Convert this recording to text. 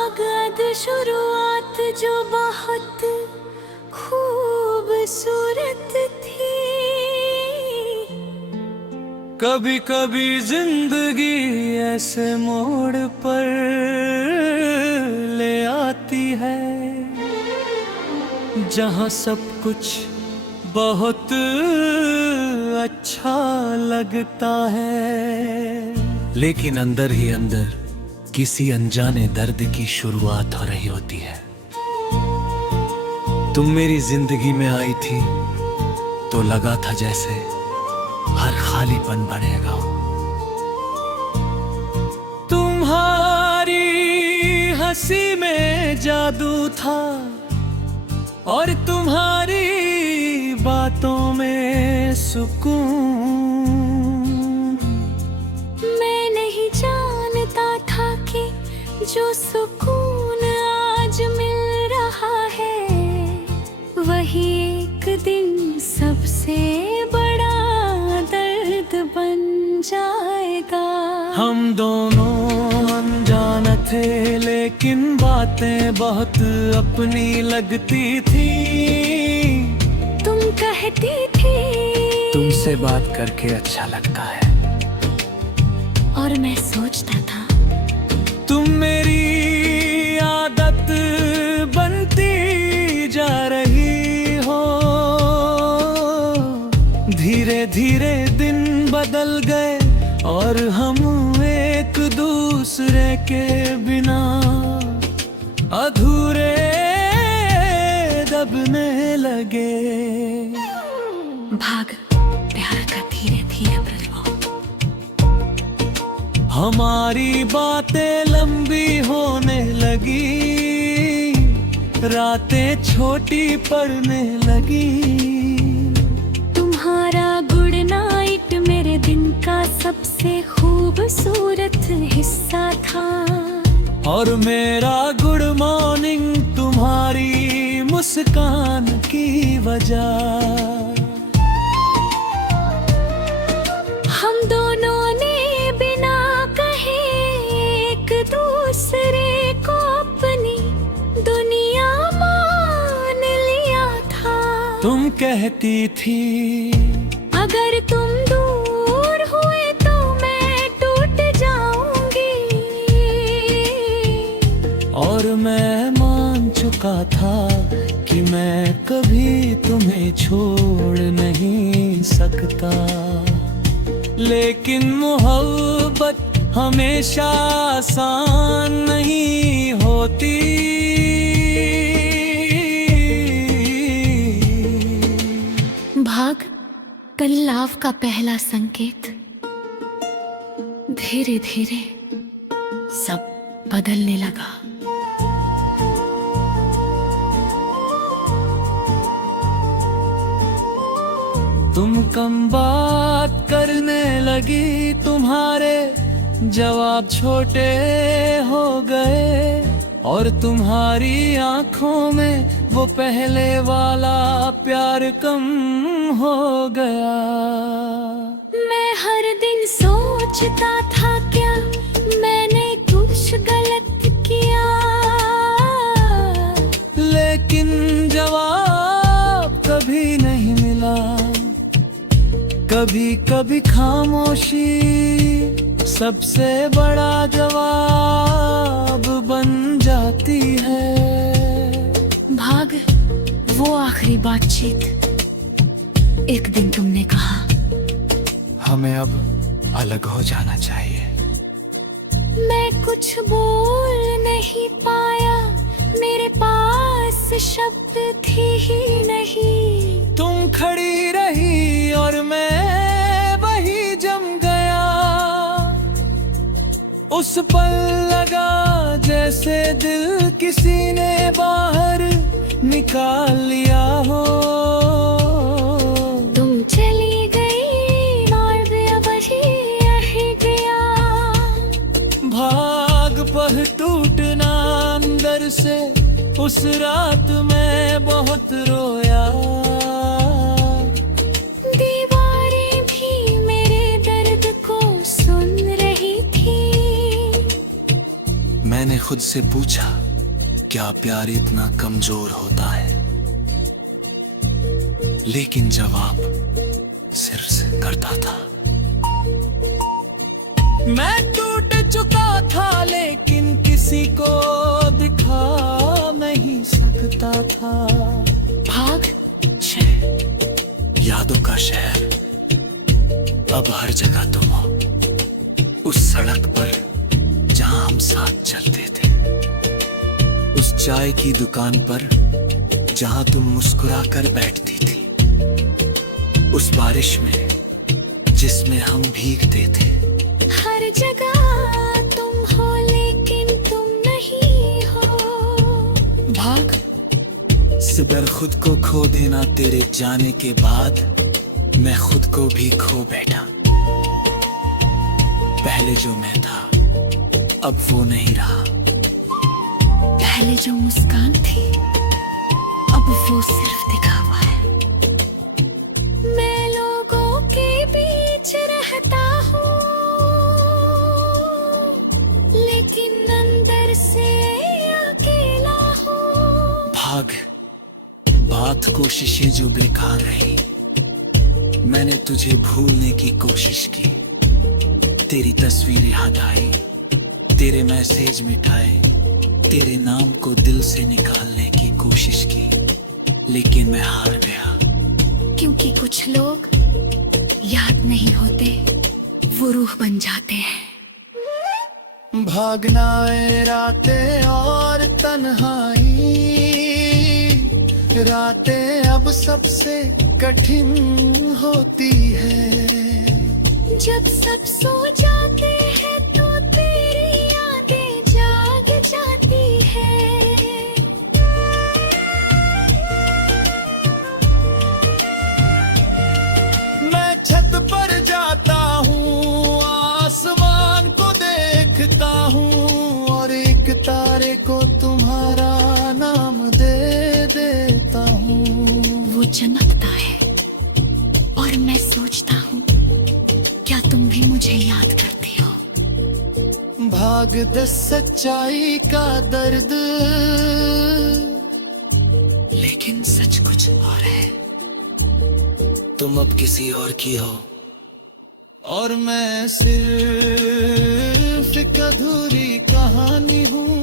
भागद शुरुआत जो बहुत खूबसूरत थी। कभी कभी जिंदगी ऐसे मोड़ पर ले आती है जहां सब कुछ बहुत अच्छा लगता है, लेकिन अंदर ही अंदर किसी अनजाने दर्द की शुरुआत हो रही होती है। तुम मेरी जिंदगी में आई थी तो लगा था जैसे हर खालीपन भरेगा। तुम्हारी हंसी में जादू था और तुम्हारी बातों में सुकून। मैं नहीं जानता था कि जो सुकून आज मिल रहा है वही एक दिन सबसे बड़ा दर्द बन जाएगा। हम दोनों अनजान थे लेकिन बातें बहुत अपनी लगती थी। तुम कहती थी तुमसे बात करके अच्छा लगता है, और मैं सोचता था तुम मेरी आदत बनती जा रही हो। धीरे धीरे दिन बदल गए और हम एक दूसरे के बिना अधूरे दबने लगे। भाग प्यार का धीरे धीरे प्रभाव। हमारी बातें लंबी होने लगी, रातें छोटी पड़ने लगी। तुम्हारा गुड नाइट मेरे दिन का सबसे खूबसूरत हिस्सा था, और मेरा गुड मॉर्निंग तुम्हारी मुस्कान की वजह। हम दोनों ने बिना कहे एक दूसरे को अपनी दुनिया मान लिया था। तुम कहती थी अगर तुम दूर हुए तो मैं टूट जाऊंगी, और मैं मान चुका था कि मैं कभी तुम्हें छोड़ नहीं सकता। लेकिन मोहब्बत हमेशा आसान नहीं होती। भाग कल लाव का पहला संकेत। धीरे धीरे सब बदलने लगा। तुम कम बात करने लगी, तुम्हारे जवाब छोटे हो गए, और तुम्हारी आंखों में वो पहले वाला प्यार कम हो गया। मैं हर दिन सोचता था क्या मैंने कुछ गलत किया, लेकिन जवाब कभी नहीं मिला। कभी कभी खामोशी सबसे बड़ा जवाब बन जाती है। भाग वो आखिरी बातचीत। एक दिन तुमने कहा हमें अब अलग हो जाना चाहिए। मैं कुछ बोल नहीं पाया, मेरे पास शब्द थे ही नहीं। तुम खड़ी रही और मैं वही जम गया। उस पल लगा जैसे दिल किसी ने बाहर निकाल लिया हो। तुम चली गई और वही रह गया। भाग पह टूटना अंदर से, उस रात मैं बहुत रोया। दीवारें भी मेरे दर्द को सुन रही थी। मैंने खुद से पूछा, क्या प्यार इतना कमजोर होता है? लेकिन जवाब सिर्फ से करता था। मैं टूट चुका था लेकिन किसी को दिखा नहीं सकता था। भाग यादों का शहर, अब हर जगह तुम हो। उस सड़क पर जहां हम साथ चलते थे, उस चाय की दुकान पर जहां तुम मुस्कुरा कर बैठती थी, उस बारिश में जिसमें हम भीगते थे। हर जगह तुम हो लेकिन तुम नहीं हो। भाग सिबर, खुद को खो देना तेरे जाने के बाद मैं खुद को भी खो बैठा। पहले जो मैं था अब वो नहीं रहा। पहले जो मुस्कान थी अब वो सिर्फ दिखावा है। मैं लोगों के बीच रहता हूँ लेकिन अंदर से अकेला हूँ। भाग बात कोशिशें जो बेकार रही। मैंने तुझे भूलने की कोशिश की, तेरी तस्वीरें हटाई, तेरे मैसेज मिटाए, तेरे नाम को दिल से निकालने की कोशिश की, लेकिन मैं हार गया। क्योंकि कुछ लोग याद नहीं होते, वो रूह बन जाते हैं। भागना ए रातें और तन्हाई, रातें अब सबसे कठिन होती है। जब सब सो जाते हैं तो तेरी यादें जाग जाती है। मैं छत पर जाता हूँ, आसमान को देखता हूँ और एक तारे को तुम्हारा नाम दे देता हूँ। वो चमकता है और मैं सोचता हूँ, क्या तुम भी मुझे याद करती हो? भाग दे सच्चाई का दर्द, लेकिन सच कुछ और है। तुम अब किसी और की हो और मैं सिर्फ एक अधूरी कहानी हूँ।